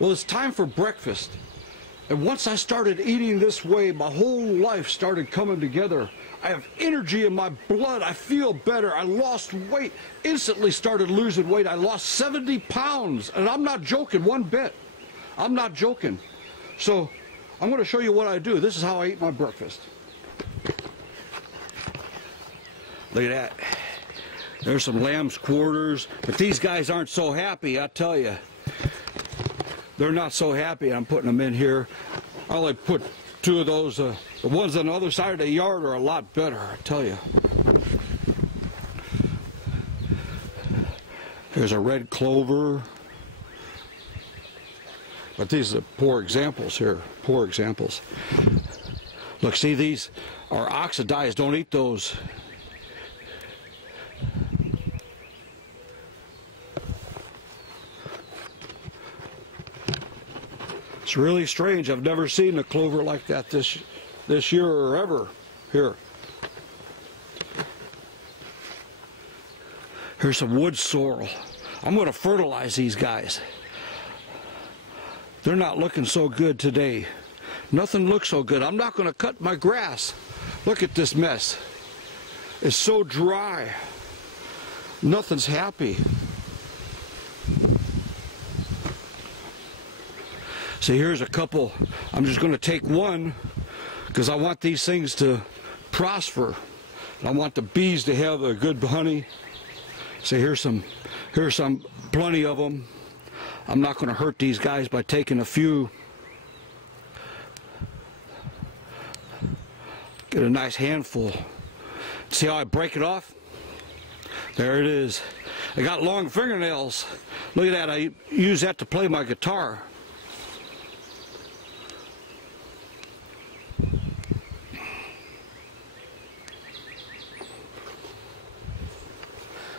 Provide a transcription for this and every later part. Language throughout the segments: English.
Well, it's time for breakfast. And once I started eating this way, my whole life started coming together. I have energy in my blood. I feel better. I lost weight. Instantly started losing weight. I lost 70 pounds. And I'm not joking one bit. I'm not joking. So I'm going to show you what I do. This is how I eat my breakfast. Look at that. There's some lamb's quarters. But these guys aren't so happy, I tell you. They're not so happy. I'm putting them in here. I'll like put two of those. The ones on the other side of the yard are a lot better, I tell you. There's a red clover. But these are poor examples here. Poor examples. Look, see, these are oxidized. Don't eat those. It's really strange. I've never seen a clover like that this year or ever. Here. Here's some wood sorrel. I'm going to fertilize these guys. They're not looking so good today. Nothing looks so good. I'm not going to cut my grass. Look at this mess. It's so dry. Nothing's happy. See, here's a couple. I'm just going to take one because I want these things to prosper. I want the bees to have a good honey. See, here's some plenty of them. I'm not going to hurt these guys by taking a few. Get a nice handful. See how I break it off? There it is. I got long fingernails. Look at that. I use that to play my guitar.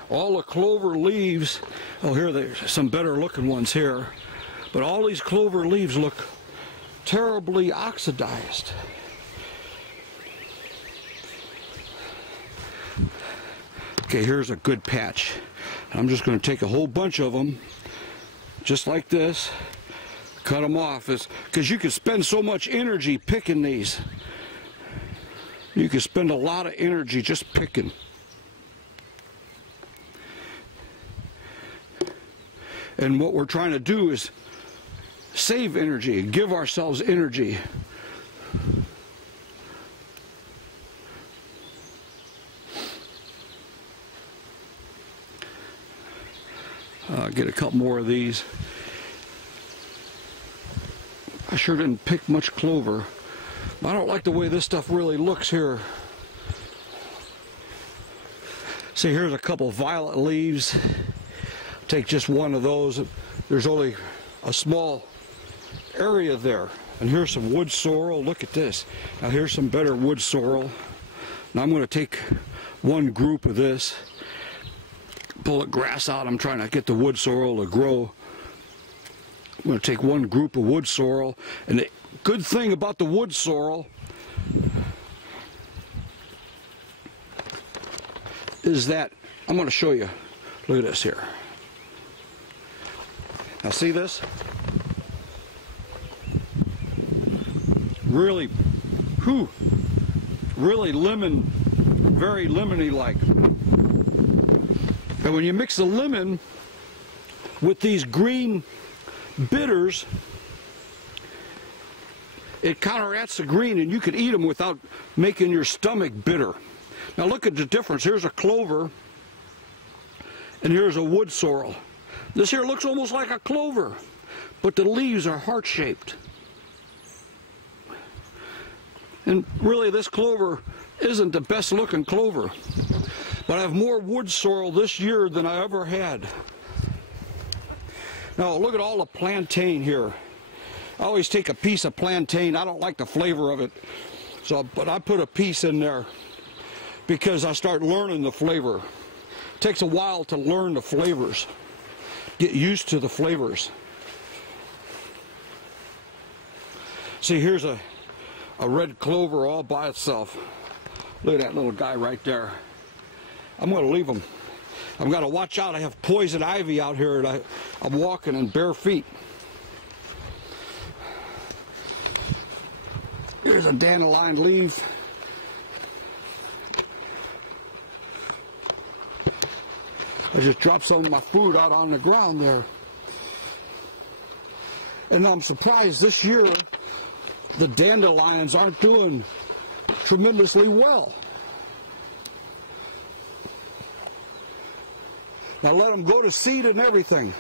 All the clover leaves, oh, here there's some better looking ones here, but all these clover leaves look terribly oxidized. Okay, here's a good patch. I'm just going to take a whole bunch of them, just like this, cut them off, because you can spend so much energy picking these. You can spend a lot of energy just picking. And what we're trying to do is save energy, give ourselves energy. Get a couple more of these. I sure didn't pick much clover. I don't like the way this stuff really looks here. See, here's a couple violet leaves. Take just one of those. There's only a small area there. And here's some wood sorrel. Look at this. Now here's some better wood sorrel. Now I'm going to take one group of this, pull the grass out. I'm trying to get the wood sorrel to grow. I'm going to take one group of wood sorrel. And the good thing about the wood sorrel is that, I'm going to show you. Look at this here. Now see this? Really, really lemon, very lemony like. And when you mix the lemon with these green bitters, it counteracts the green and you can eat them without making your stomach bitter. Now look at the difference. Here's a clover and here's a wood sorrel. This here looks almost like a clover, but the leaves are heart-shaped. And really this clover isn't the best looking clover, but I have more wood sorrel this year than I ever had. Now look at all the plantain here. I always take a piece of plantain. I don't like the flavor of it, but I put a piece in there because I start learning the flavor. It takes a while to learn the flavors. Get used to the flavors. See, here's a red clover all by itself. Look at that little guy right there. I'm going to leave him. I've got to watch out. I have poison ivy out here and I'm walking in bare feet. Here's a dandelion leaf. I just dropped some of my food out on the ground there. And I'm surprised this year the dandelions aren't doing tremendously well. Now let them go to seed and everything.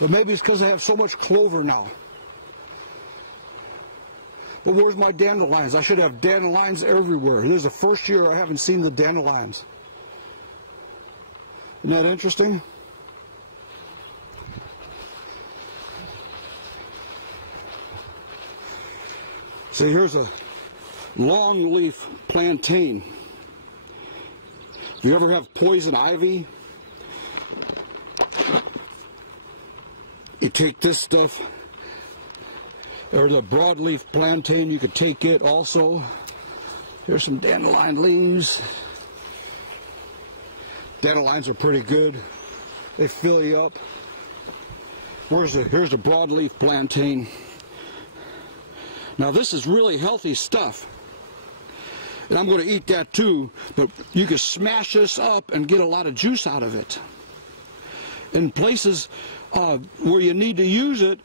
But maybe it's because I have so much clover now. But where's my dandelions? I should have dandelions everywhere. This is the first year I haven't seen the dandelions. Isn't that interesting? See, here's a long leaf plantain. If you ever have poison ivy, you take this stuff, or the broadleaf plantain, you could take it also. Here's some dandelion leaves. Dandelions are pretty good. They fill you up. Here's the broadleaf plantain. Now this is really healthy stuff. And I'm going to eat that too, but you can smash this up and get a lot of juice out of it. In places where you need to use it,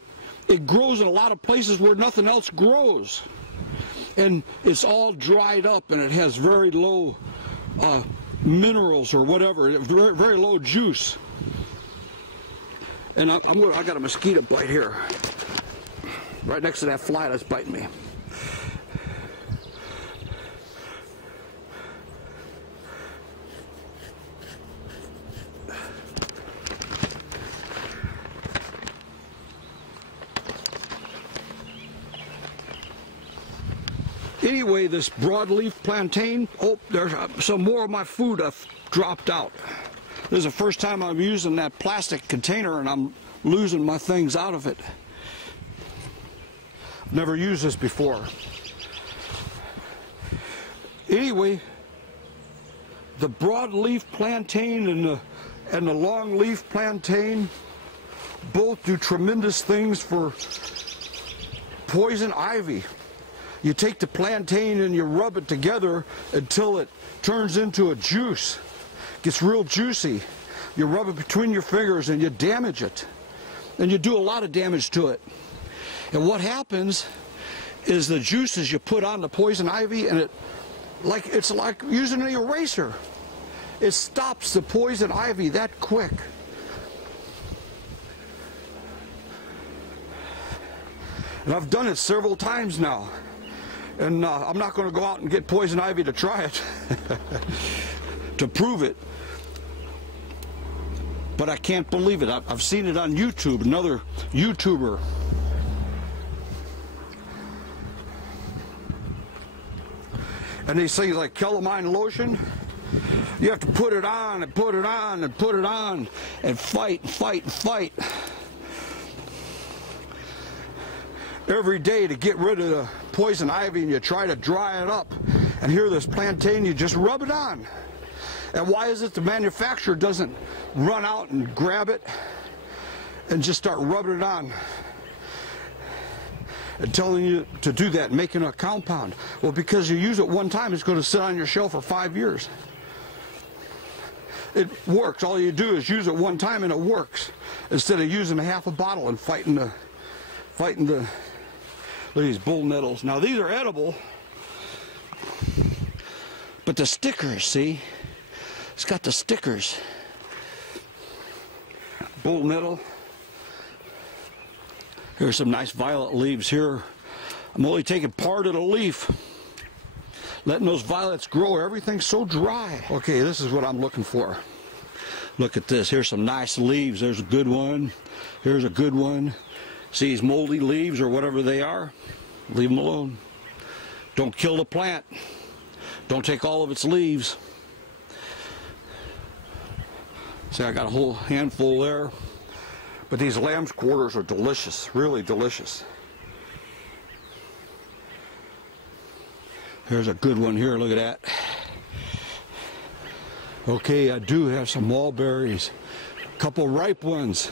it grows in a lot of places where nothing else grows. And it's all dried up and it has very low minerals or whatever, very, very low juice. And I got a mosquito bite here, right next to that fly that's biting me. Anyway, this broadleaf plantain, oh, there's some more of my food I've dropped out. This is the first time I'm using that plastic container and I'm losing my things out of it. I've never used this before. Anyway, the broadleaf plantain and the longleaf plantain both do tremendous things for poison ivy. You take the plantain and you rub it together until it turns into a juice. Gets real juicy. You rub it between your fingers and you damage it. And you do a lot of damage to it. And what happens is the juices you put on the poison ivy, and it's like using an eraser. It stops the poison ivy that quick. And I've done it several times now. And I'm not going to go out and get poison ivy to try it, to prove it. But I can't believe it. I've seen it on YouTube, another YouTuber. And these things like calamine lotion, you have to put it on and put it on and put it on and fight and fight and fight every day to get rid of the poison ivy, and you try to dry it up. And here, this plantain, you just rub it on. And why is it the manufacturer doesn't run out and grab it and just start rubbing it on and telling you to do that, making a compound? Well, because you use it one time, it's going to sit on your shelf for 5 years. It works. All you do is use it one time and it works, instead of using half a bottle and fighting the look at these bull nettles. Now these are edible, but the stickers, see? It's got the stickers. Bull nettle. Here's some nice violet leaves here. I'm only taking part of the leaf, letting those violets grow. Everything's so dry. Okay, this is what I'm looking for. Look at this. Here's some nice leaves. There's a good one. Here's a good one. See these moldy leaves or whatever they are? Leave them alone. Don't kill the plant. Don't take all of its leaves. See, I got a whole handful there. But these lamb's quarters are delicious, really delicious. Here's a good one here, look at that. Okay, I do have some mulberries. A couple ripe ones.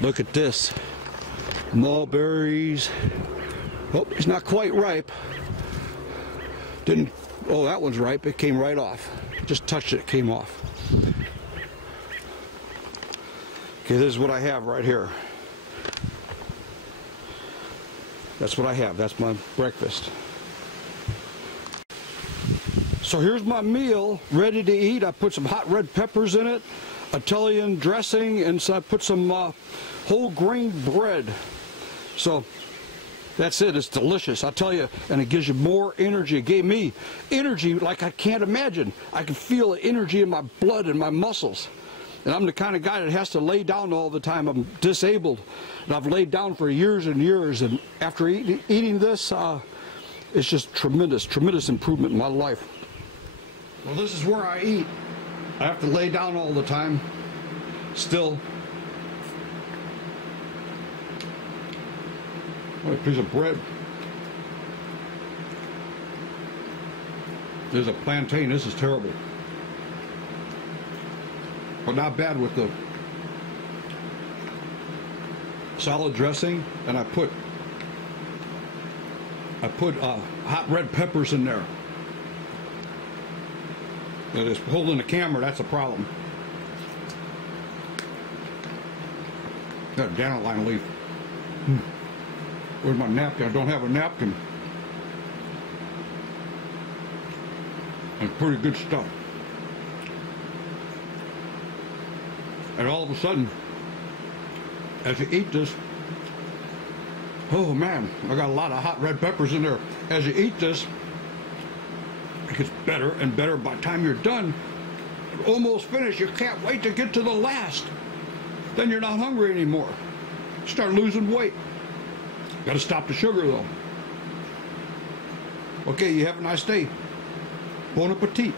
Look at this. mulberries. Oh, it's not quite ripe. Oh, that one's ripe. It came right off. Just touched it, it came off. Okay, this is what I have right here. That's what I have. That's my breakfast. So here's my meal ready to eat. I put some hot red peppers in it, Italian dressing, and so I put some whole grain bread. So that's it. It's delicious, I'll tell you, and it gives you more energy. It gave me energy like I can't imagine. I can feel the energy in my blood and my muscles. And I'm the kind of guy that has to lay down all the time. I'm disabled, and I've laid down for years and years. And after eating this, it's just tremendous improvement in my life. Well, this is where I eat. I have to lay down all the time, still. Oh, a piece of bread. There's a plantain. This is terrible. But not bad with the salad dressing, and I put hot red peppers in there. It is holding the camera, that's a problem. Got a dandelion leaf. Where's my napkin? I don't have a napkin. It's pretty good stuff. And all of a sudden, as you eat this, oh man, I got a lot of hot red peppers in there. As you eat this, it gets better and better. By the time you're done, almost finished, you can't wait to get to the last. Then you're not hungry anymore. Start losing weight. Got to stop the sugar though. Okay, you have a nice day. Bon appetit.